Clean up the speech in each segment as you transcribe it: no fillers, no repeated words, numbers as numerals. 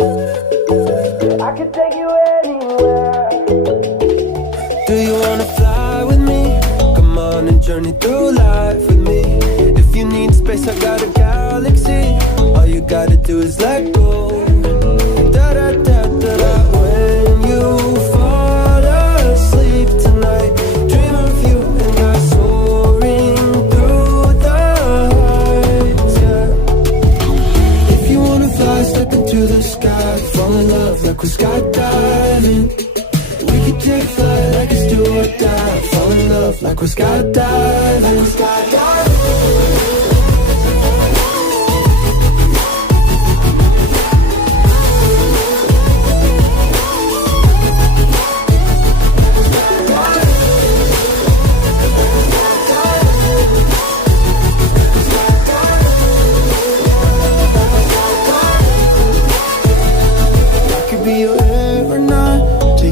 I could take you anywhere. Do you wanna fly with me? Come on and journey through life with me. If you need space, I got a galaxy. All you gotta do is let go. Da da da da da. When you fall asleep tonight, dream of you and I soaring through the heights. Yeah. If you wanna fly, step into the sky, fall in love like we're skydiving. We could take flight like it's do or die, fall in love like we're skydiving.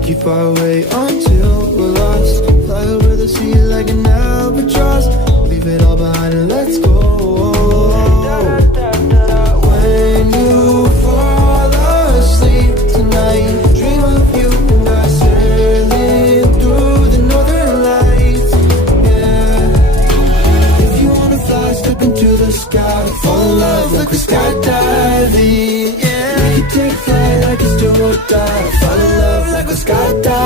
You far away until we're lost. Fly over the sea like an albatross. Leave it all behind and let's go. When you fall asleep tonight, dream of you and I sailing through the northern lights. Yeah. If you wanna fly, step into the sky, fall in love like we're skydiving. Yeah. We can take flight like it's do or die, fall in love like we're skydiving.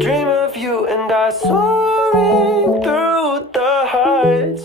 Dream of you and I soaring through the heights.